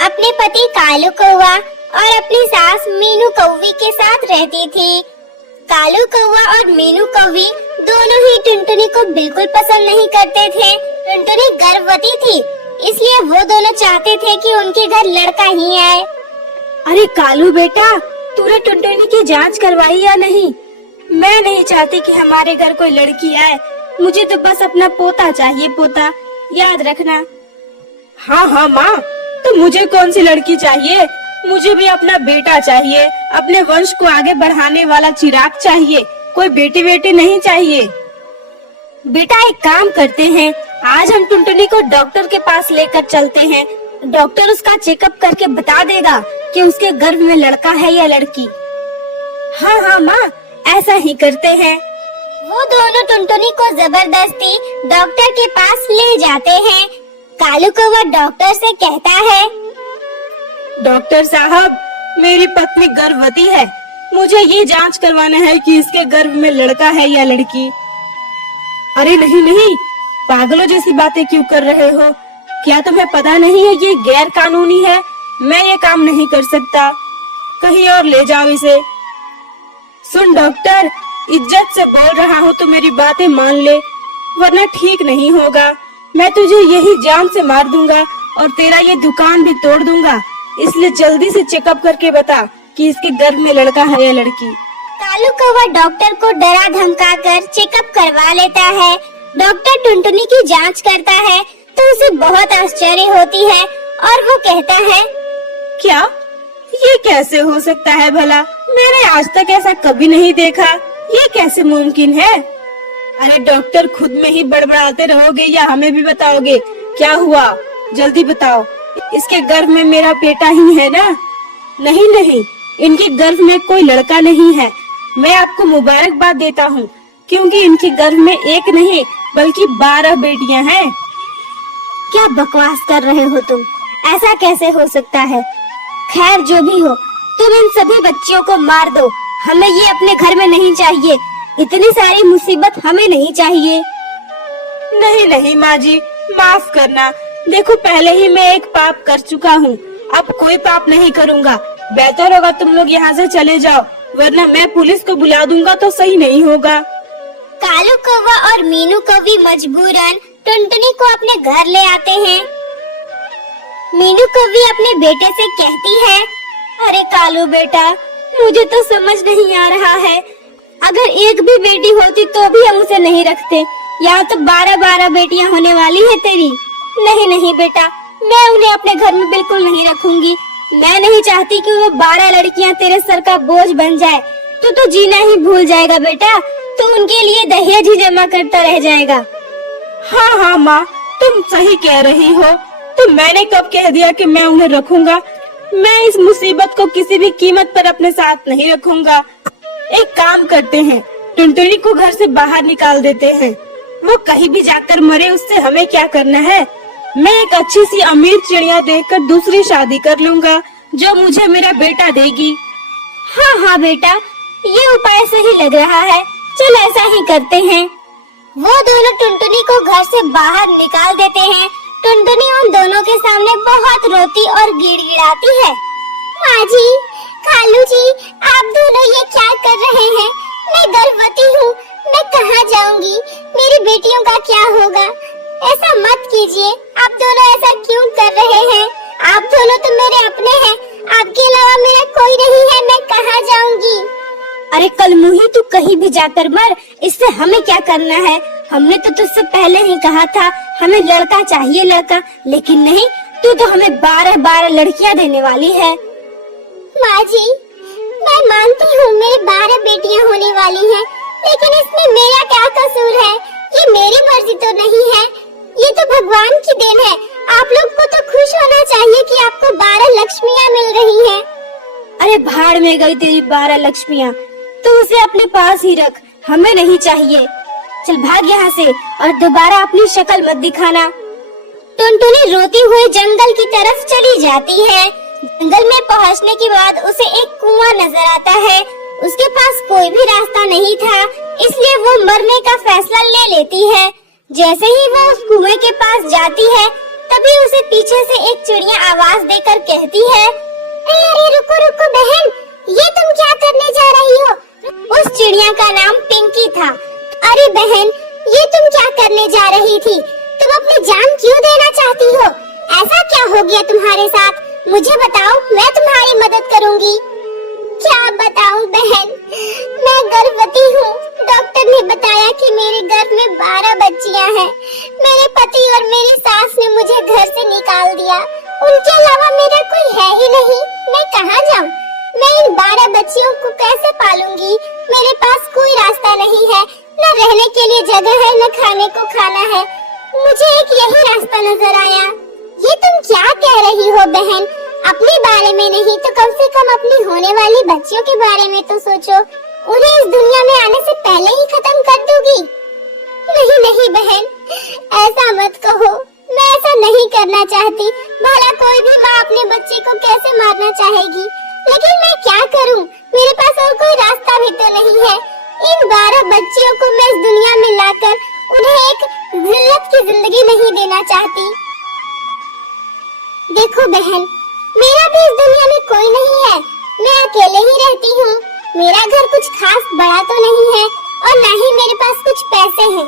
अपने पति कालू कौवा और अपनी सास मीनू कौवी के साथ रहती थी। कालू कौवा और मीनू कौवी दोनों ही टुनटुनी को बिल्कुल पसंद नहीं करते थे। टुनटुनी गर्भवती थी, इसलिए वो दोनों चाहते थे कि उनके घर लड़का ही आए। अरे कालू बेटा, तूने टुनटुनी की जांच करवाई या नहीं? मैं नहीं चाहती कि हमारे घर कोई लड़की आए। मुझे तो बस अपना पोता चाहिए, पोता, याद रखना। हाँ हाँ माँ, तो मुझे कौन सी लड़की चाहिए? मुझे भी अपना बेटा चाहिए, अपने वंश को आगे बढ़ाने वाला चिराग चाहिए, कोई बेटी बेटी नहीं चाहिए। बेटा एक काम करते हैं, आज हम टुनटुनी को डॉक्टर के पास लेकर चलते हैं। डॉक्टर उसका चेकअप करके बता देगा कि उसके गर्भ में लड़का है या लड़की। हाँ हाँ माँ, ऐसा ही करते हैं। वो दोनों टुनटुनी को जबरदस्ती डॉक्टर के पास ले जाते हैं। कालू कौवा डॉक्टर से कहता है, डॉक्टर साहब, मेरी पत्नी गर्भवती है, मुझे ये जांच करवाना है कि इसके गर्भ में लड़का है या लड़की। अरे नहीं नहीं, पागलों जैसी बातें क्यों कर रहे हो? क्या तुम्हें पता नहीं है ये गैर कानूनी है? मैं ये काम नहीं कर सकता, कहीं और ले जाओ इसे। सुन डॉक्टर, इज्जत से बोल रहा हूँ तो मेरी बातें मान ले, वरना ठीक नहीं होगा। मैं तुझे यही जान से मार दूंगा और तेरा ये दुकान भी तोड़ दूंगा। इसलिए जल्दी से चेकअप करके बता कि इसके गर्भ में लड़का है या लड़की। कालू कौवा डॉक्टर को डरा धमका कर चेकअप करवा लेता है। डॉक्टर टुनटुनी की जांच करता है तो उसे बहुत आश्चर्य होती है और वो कहता है, क्या ये कैसे हो सकता है भला? मैंने आज तक ऐसा कभी नहीं देखा, ये कैसे मुमकिन है? अरे डॉक्टर, खुद में ही बड़बड़ाते रहोगे या हमें भी बताओगे? क्या हुआ, जल्दी बताओ। इसके गर्भ में मेरा बेटा ही है ना? नहीं नहीं, इनके गर्भ में कोई लड़का नहीं है। मैं आपको मुबारकबाद देता हूँ, क्योंकि इनके गर्भ में एक नहीं बल्कि 12 बेटियां हैं। क्या बकवास कर रहे हो तुम? ऐसा कैसे हो सकता है? खैर जो भी हो, तुम इन सभी बच्चियों को मार दो। हमें ये अपने घर में नहीं चाहिए। इतनी सारी मुसीबत हमें नहीं चाहिए। नहीं नहीं माँ जी, माफ करना। देखो, पहले ही मैं एक पाप कर चुका हूँ, अब कोई पाप नहीं करूँगा। बेहतर होगा तुम लोग यहाँ से चले जाओ, वरना मैं पुलिस को बुला दूंगा तो सही नहीं होगा। कालू कौवा और मीनू कौवी मजबूरन टुनटुनी को अपने घर ले आते हैं। मीनू कौवी अपने बेटे से कहती है, अरे कालू बेटा, मुझे तो समझ नहीं आ रहा है, अगर एक भी बेटी होती तो भी हम उसे नहीं रखते। यहाँ तो 12 बेटियाँ होने वाली है तेरी। नहीं नहीं बेटा, मैं उन्हें अपने घर में बिल्कुल नहीं रखूंगी। मैं नहीं चाहती कि वो 12 लड़कियाँ तेरे सर का बोझ बन जाए। तू तो जीना ही भूल जाएगा बेटा, तो उनके लिए दहेज ही जमा करता रह जाएगा। हाँ हाँ माँ, तुम सही कह रही हो। तो मैंने कब कह दिया कि मैं उन्हें रखूंगा? मैं इस मुसीबत को किसी भी कीमत पर अपने साथ नहीं रखूंगा। एक काम करते हैं, टुनटुनी को घर से बाहर निकाल देते हैं। वो कहीं भी जाकर मरे, उससे हमें क्या करना है? मैं एक अच्छी सी अमीर चिड़िया देखकर दूसरी शादी कर लूंगा, जो मुझे मेरा बेटा देगी। हाँ हाँ बेटा, ये उपाय सही लग रहा है, चल ऐसा ही करते हैं। वो दोनों टुनटुनी को घर से बाहर निकाल देते हैं। टुनटुनी उन दोनों के सामने बहुत रोती और गिड़गिड़ाती है। माँ जी, कालू जी, आप दोनों ये क्या कर रहे हैं? मैं गर्भवती हूँ, मैं कहाँ जाऊँगी? मेरी बेटियों का क्या होगा? ऐसा मत कीजिए। आप दोनों ऐसा क्यों कर रहे हैं? आप दोनों तो मेरे अपने हैं, आपके अलावा मेरा कोई नहीं है। मैं कहाँ जाऊँगी? अरे कलमुही, तू कहीं भी जाकर मर, इससे हमें क्या करना है? हमने तो तुझसे पहले ही कहा था हमें लड़का चाहिए, लड़का, लेकिन नहीं, तू तो हमें 12 लड़कियां देने वाली है। माँ जी, मैं मानती हूँ मेरी 12 बेटियाँ होने वाली हैं, लेकिन इसमें मेरा क्या कसूर है? ये मेरी मर्जी तो नहीं है, ये तो भगवान की देन है। आप लोग को तो खुश होना चाहिए कि आपको 12 लक्ष्मियाँ मिल रही हैं। अरे भाड़ में गई तेरी 12 लक्ष्मियाँ, तू उसे अपने पास ही रख, हमें नहीं चाहिए। चल भाग यहाँ से और दोबारा अपनी शक्ल मत दिखाना। टुनटुनी रोती हुई जंगल की तरफ चली जाती है। जंगल में पहुँचने के बाद उसे एक कुआं नजर आता है। उसके पास कोई भी रास्ता नहीं था, इसलिए वो मरने का फैसला ले लेती है। जैसे ही वो उस कुएं के पास जाती है, तभी उसे पीछे से एक चिड़िया आवाज देकर कहती है, अरे रुको रुको बहन, ये तुम क्या करने जा रही हो? उस चिड़िया का नाम पिंकी था। अरे बहन, ये तुम क्या करने जा रही थी? तुम अपनी जान क्यों देना चाहती हो? ऐसा क्या हो गया तुम्हारे साथ? मुझे बताओ, मैं तुम्हारी मदद करूंगी। क्या बताऊं बहन, मैं गर्भवती हूँ। डॉक्टर ने बताया कि मेरे गर्भ में 12 बच्चियां हैं। मेरे पति और मेरी सास ने मुझे घर से निकाल दिया। उनके अलावा मेरा कोई है ही नहीं। मैं कहाँ जाऊँ? मैं इन 12 बच्चियों को कैसे पालूंगी? मेरे पास कोई रास्ता नहीं है, न रहने के लिए जगह है, न खाने को खाना है। मुझे एक यही रास्ता नजर आया। ये तुम क्या कह रही हो बहन? अपने बारे में नहीं तो कम से कम अपनी होने वाली बच्चियों के बारे में तो सोचो। उन्हें इस दुनिया में आने से पहले ही खत्म कर दोगी? नहीं नहीं बहन, ऐसा मत कहो। मैं ऐसा नहीं करना चाहती। भला कोई भी माँ अपने बच्चे को कैसे मारना चाहेगी? लेकिन मैं क्या करूं? मेरे पास और कोई रास्ता भी तो नहीं है। इन 12 बच्चियों को मैं इस दुनिया में लाकर उन्हें एक जिल्लत की जिंदगी नहीं देना चाहती। देखो बहन, मेरा भी इस दुनिया में कोई नहीं है। मैं अकेले ही रहती हूँ। मेरा घर कुछ खास बड़ा तो नहीं है और न ही मेरे पास कुछ पैसे हैं।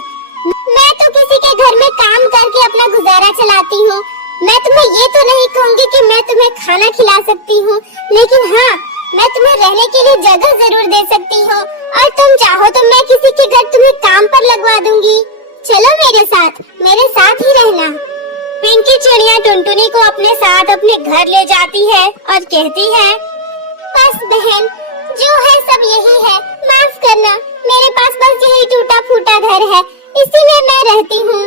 मैं तो किसी के घर में काम करके अपना गुजारा चलाती हूँ। मैं तुम्हें ये तो नहीं कहूँगी कि मैं तुम्हें खाना खिला सकती हूँ, लेकिन हाँ, मैं तुम्हें रहने के लिए जगह जरूर दे सकती हूँ। और तुम चाहो तो मैं किसी के घर तुम्हें काम पर लगवा दूंगी। चलो मेरे साथ ही रहना। पिंकी चिड़िया टुनटुनी को अपने साथ अपने घर ले जाती है और कहती है, बस बहन, जो है सब यही है। माफ करना, मेरे पास बस यही टूटा फूटा घर है, इसी में मैं रहती हूँ।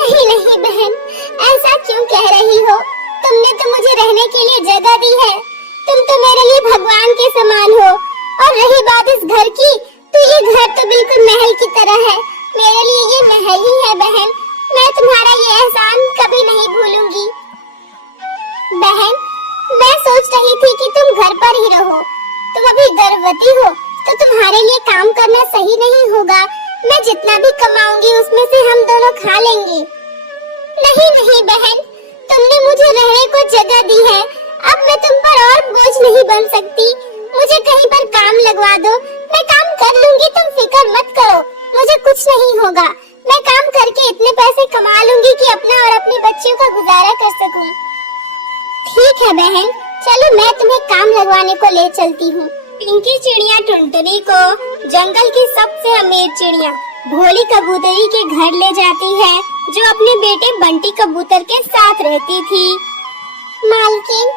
नहीं नहीं बहन, ऐसा क्यों कह रही हो? तुमने तो मुझे रहने के लिए जगह दी है। तुम तो मेरे लिए भगवान के समान हो। और रही बात इस घर की, तो ये घर तो बिल्कुल महल की तरह है। मेरे लिए ये महल ही है बहन। मैं तुम्हारा ये एहसान कभी नहीं भूलूंगी। बहन, मैं सोच रही थी कि तुम घर पर ही रहो। तुम अभी गर्भवती हो, तो तुम्हारे लिए काम करना सही नहीं होगा। मैं जितना भी कमाऊंगी उसमें से हम दोनों खा लेंगे। नहीं नहीं बहन, तुमने मुझे रहने को जगह दी है। अब मैं तुम पर और बोझ नहीं बन सकती। मुझे कहीं पर काम लगवा दो, मैं काम कर लूंगी। तुम फिक्र मत करो, मुझे कुछ नहीं होगा। मैं काम करके इतने पैसे कमा लूंगी कि अपना और अपने बच्चों का गुजारा कर सकूं। ठीक है बहन, चलो मैं तुम्हें काम लगवाने को ले चलती हूँ। पिंकी चिड़िया टुनटुनी को जंगल की सबसे अमीर चिड़िया भोली कबूतरी के घर ले जाती है, जो अपने बेटे बंटी कबूतर के साथ रहती थी। मालकिन,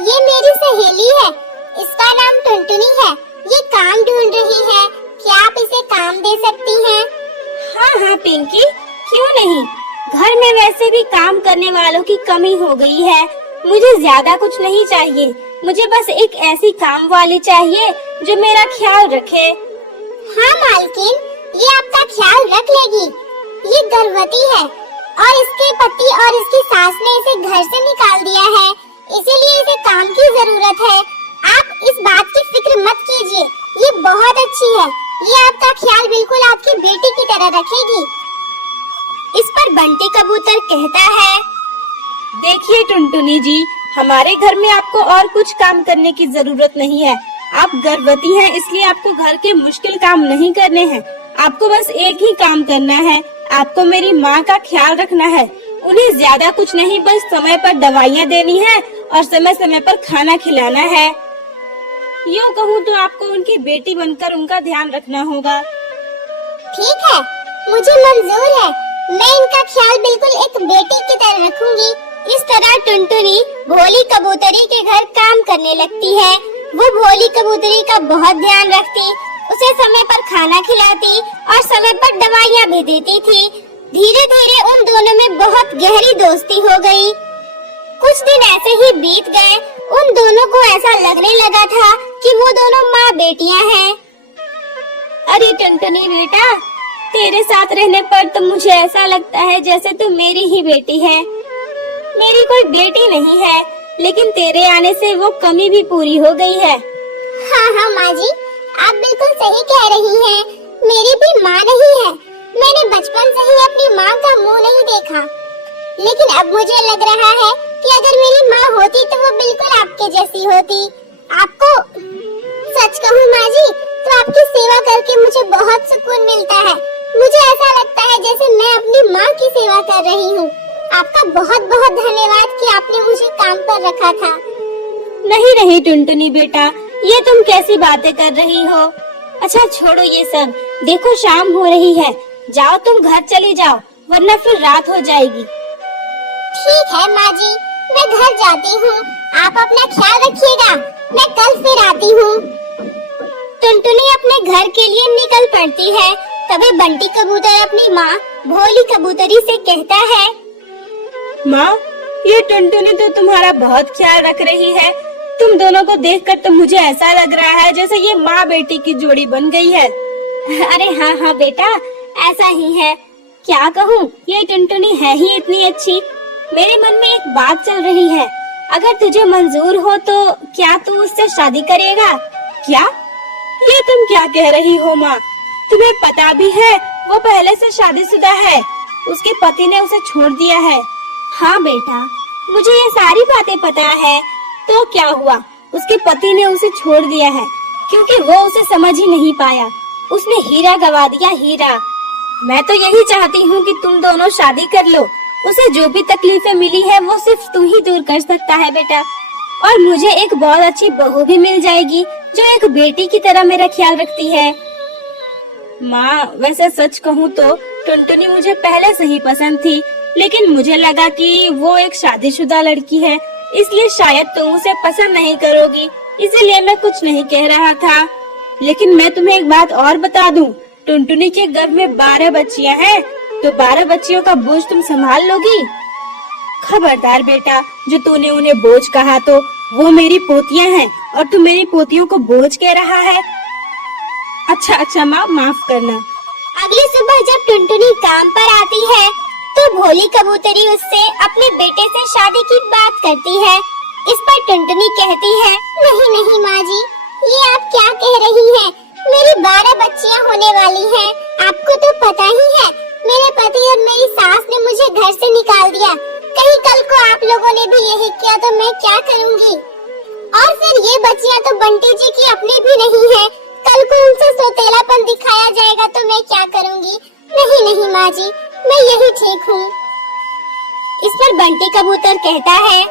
ये मेरी सहेली है। इसका नाम टुनटुनी है। ये काम ढूंढ रही है। क्या आप इसे काम दे सकती हैं? हाँ हाँ पिंकी, क्यों नहीं। घर में वैसे भी काम करने वालों की कमी हो गई है। मुझे ज्यादा कुछ नहीं चाहिए। मुझे बस एक ऐसी काम वाली चाहिए जो मेरा ख्याल रखे। हाँ मालकिन, ये आपका ख्याल रख लेगी। ये गर्भवती है और इसके पति और इसकी सास ने इसे घर से निकाल दिया है, इसीलिए इसे काम की जरूरत है। आप इस बात की फिक्र मत कीजिए, ये बहुत अच्छी है। ये आपका ख्याल बिल्कुल आपकी बेटी की तरह रखेगी। इस पर बंटी कबूतर कहता है, देखिए टुनटुनी जी, हमारे घर में आपको और कुछ काम करने की जरूरत नहीं है। आप गर्भवती हैं, इसलिए आपको घर के मुश्किल काम नहीं करने हैं। आपको बस एक ही काम करना है, आपको मेरी माँ का ख्याल रखना है। उन्हें ज्यादा कुछ नहीं, बस समय पर दवाइयाँ देनी है और समय समय पर खाना खिलाना है। यूँ कहूँ तो आपको उनकी बेटी बनकर उनका ध्यान रखना होगा। ठीक है, मुझे मंजूर है। मैं इनका ख्याल बिल्कुल एक बेटी की तरह रखूंगी। इस तरह टुनटुनी भोली कबूतरी के घर काम करने लगती है। वो भोली कबूतरी का बहुत ध्यान रखती, उसे समय पर खाना खिलाती और समय पर दवाइयाँ भी देती थी। धीरे धीरे उन दोनों में बहुत गहरी दोस्ती हो गई। कुछ दिन ऐसे ही बीत गए। उन दोनों को ऐसा लगने लगा था कि वो दोनों माँ बेटियां हैं। अरे टुनटुनी बेटा, तेरे साथ रहने पर तो मुझे ऐसा लगता है जैसे तू मेरी ही बेटी है। मेरी कोई बेटी नहीं है, लेकिन तेरे आने से वो कमी भी पूरी हो गई है। हाँ हाँ माँ जी, आप बिल्कुल सही कह रही हैं। मेरी भी माँ नहीं है। मैंने बचपन से ही अपनी माँ का मुंह नहीं देखा। लेकिन अब मुझे लग रहा है कि अगर मेरी माँ होती तो वो बिल्कुल आपके जैसी होती। आपको सच कहूँ माँ जी, तो आपकी सेवा करके मुझे बहुत सुकून मिलता है। मुझे ऐसा लगता है जैसे मैं अपनी माँ की सेवा कर रही हूँ। आपका बहुत बहुत धन्यवाद कि आपने मुझे काम पर रखा था। नहीं नहीं टुनटुनी बेटा, ये तुम कैसी बातें कर रही हो। अच्छा छोड़ो ये सब, देखो शाम हो रही है, जाओ तुम घर चली जाओ, वरना फिर रात हो जाएगी। ठीक है माँ जी, मैं घर जाती हूँ। आप अपना ख्याल रखिएगा। मैं कल फिर आती हूँ। टुनटुनी अपने घर के लिए निकल पड़ती है। तभी बंटी कबूतर अपनी माँ भोली कबूतरी से कहता है, माँ, ये टुनटुनी तो तुम्हारा बहुत ख्याल रख रही है। तुम दोनों को देखकर तो मुझे ऐसा लग रहा है जैसे ये माँ बेटी की जोड़ी बन गई है। अरे हाँ हाँ बेटा, ऐसा ही है। क्या कहूँ, ये टुनटुनी है ही इतनी अच्छी। मेरे मन में एक बात चल रही है, अगर तुझे मंजूर हो तो क्या तू उससे शादी करेगा? क्या? ये तुम क्या कह रही हो माँ? तुम्हें पता भी है वो पहले से शादीशुदा है, उसके पति ने उसे छोड़ दिया है। हाँ बेटा, मुझे ये सारी बातें पता है। तो क्या हुआ, उसके पति ने उसे छोड़ दिया है क्योंकि वो उसे समझ ही नहीं पाया। उसने हीरा गवा दिया, हीरा। मैं तो यही चाहती हूँ कि तुम दोनों शादी कर लो। उसे जो भी तकलीफें मिली है वो सिर्फ तू ही दूर कर सकता है बेटा। और मुझे एक बहुत अच्छी बहू भी मिल जाएगी जो एक बेटी की तरह मेरा ख्याल रखती है। माँ, वैसे सच कहूँ तो टुनटुनी मुझे पहले से ही पसंद थी, लेकिन मुझे लगा कि वो एक शादीशुदा लड़की है, इसलिए शायद तुम उसे पसंद नहीं करोगी, इसीलिए मैं कुछ नहीं कह रहा था। लेकिन मैं तुम्हें एक बात और बता दूं, टुनटुनी के गर्भ में 12 बच्चियां हैं, तो 12 बच्चियों का बोझ तुम संभाल लोगी? खबरदार बेटा, जो तूने उन्हें बोझ कहा तो वो मेरी पोतियां हैं और तू मेरी पोतियों को बोझ कह रहा है। अच्छा माँ, माफ करना। अगली सुबह जब टुनटुनी काम पर आती है तो भोली कबूतरी उससे अपने बेटे से शादी की बात करती है। इस पर टुनटुनी कहती है, नहीं नहीं माँ जी, ये आप क्या कह रही हैं? मेरी 12 बच्चियाँ होने वाली हैं। आपको तो पता ही है, मेरे पति और मेरी सास ने मुझे घर से निकाल दिया। कहीं कल को आप लोगों ने भी यही किया तो मैं क्या करूँगी? और फिर ये बच्चियाँ तो बंटी जी की अपनी भी नहीं है। कल को उनसे सौतेलापन दिखाया जाएगा तो मैं क्या करूँगी? नहीं नहीं माँ जी, मैं यही ठीक हूँ। इस पर बंटी कबूतर कहता है,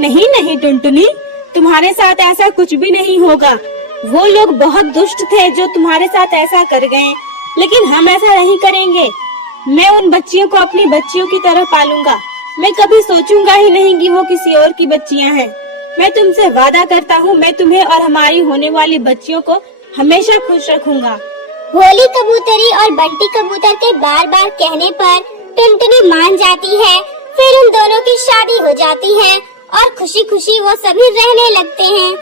नहीं नहीं टुनटुनी, तुम्हारे साथ ऐसा कुछ भी नहीं होगा। वो लोग बहुत दुष्ट थे जो तुम्हारे साथ ऐसा कर गए, लेकिन हम ऐसा नहीं करेंगे। मैं उन बच्चियों को अपनी बच्चियों की तरह पालूंगा। मैं कभी सोचूंगा ही नहीं कि वो किसी और की बच्चियां हैं। मैं तुमसे वादा करता हूँ, मैं तुम्हें और हमारी होने वाली बच्चियों को हमेशा खुश रखूंगा। भोली कबूतरी और बंटी कबूतर के बार बार कहने पर टुनटुनी मान जाती है। फिर उन दोनों की शादी हो जाती है और खुशी खुशी वो सभी रहने लगते हैं।